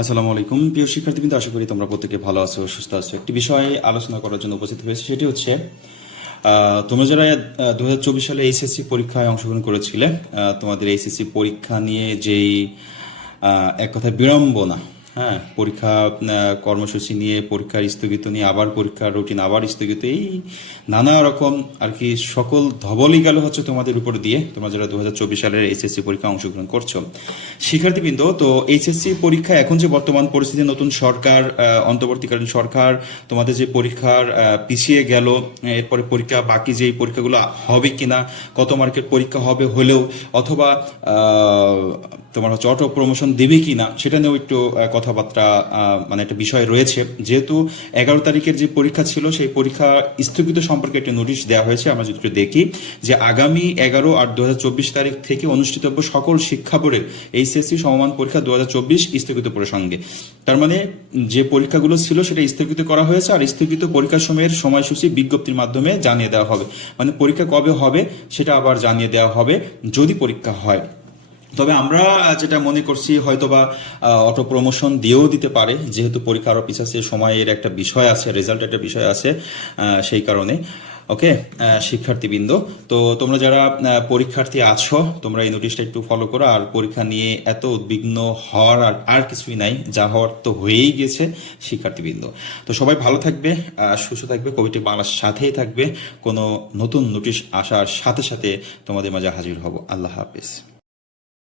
আসসালামু আলাইকুম। প্রিয় শিক্ষার্থীবৃন্দ, আশা করি তোমরা প্রত্যেকে ভালো আছো, সুস্থ আছো। একটি বিষয়ে আলোচনা করার জন্য উপস্থিত হয়েছে, সেটি হচ্ছে তোমরা যারা দু হাজার চব্বিশ সালে এইচএসসি পরীক্ষায় অংশগ্রহণ করেছিলে তোমাদের এইচএসসি পরীক্ষা নিয়ে যেই এক কথায় বিড়ম্বনা হ্যাঁ পরীক্ষা কর্মসূচি নিয়ে, পরীক্ষার স্থগিত নিয়ে, আবার পরীক্ষার রুটিন আবার স্থগিত, এই নানা রকম আর কি সকল ধবলই গেল হচ্ছে তোমাদের উপর দিয়ে। তোমরা যারা দু হাজার চব্বিশ সালের এইচএসসি পরীক্ষা অংশগ্রহণ করছ, শিক্ষার্থীবৃন্দ, তো এইচএসসি পরীক্ষা এখন যে বর্তমান পরিস্থিতি, নতুন সরকার অন্তর্বর্তীকালীন সরকার, তোমাদের যে পরীক্ষার পিছিয়ে গেল, এরপরে পরীক্ষা, বাকি যে পরীক্ষাগুলো হবে কিনা, কত মার্কের পরীক্ষা হবে হলেও, অথবা তোমার হচ্ছে অটো প্রমোশন দেবে কিনা, সেটা নিয়েও একটু কথাবার্তা মানে একটা বিষয় রয়েছে। যেহেতু এগারো তারিখের যে পরীক্ষা ছিল, সেই পরীক্ষা স্থগিত সম্পর্কে একটা নোটিশ দেওয়া হয়েছে। আমরা যদি একটু দেখি যে আগামী এগারো আর দু হাজার চব্বিশ তারিখ থেকে অনুষ্ঠিতব্য সকল শিক্ষা বোর্ডের এইচএসসি সমমান পরীক্ষা দু হাজার চব্বিশ স্থগিত প্রসঙ্গে তার মানে যে পরীক্ষাগুলো ছিল, সেটা স্থগিত করা হয়েছে আর স্থগিত পরীক্ষা সময়ের সময়সূচি বিজ্ঞপ্তির মাধ্যমে জানিয়ে দেওয়া হবে। মানে পরীক্ষা কবে হবে, সেটা আবার জানিয়ে দেওয়া হবে যদি পরীক্ষা হয়। তবে আমরা যেটা মনে করছি, হয়তোবা অটো প্রমোশন দিয়েও দিতে পারে, যেহেতু পরীক্ষা আরও পিছাচ্ছে, সময়ের একটা বিষয় আছে রেজাল্ট একটা বিষয় আছে সেই কারণে। ওকে শিক্ষার্থীবৃন্দ, তো তোমরা যারা পরীক্ষার্থী আছো, তোমরা এই নোটিশটা একটু ফলো করো, আর পরীক্ষা নিয়ে এত উদ্বিগ্ন হওয়ার আর আর কিছুই নাই, যা হওয়ার তো হয়েই গেছে শিক্ষার্থীবৃন্দ। তো সবাই ভালো থাকবে সুস্থ থাকবে কবিটি বাংলার সাথেই থাকবে, কোনো নতুন নোটিশ আসার সাথে সাথে তোমাদের মাঝে হাজির হব। আল্লাহ হাফিজ।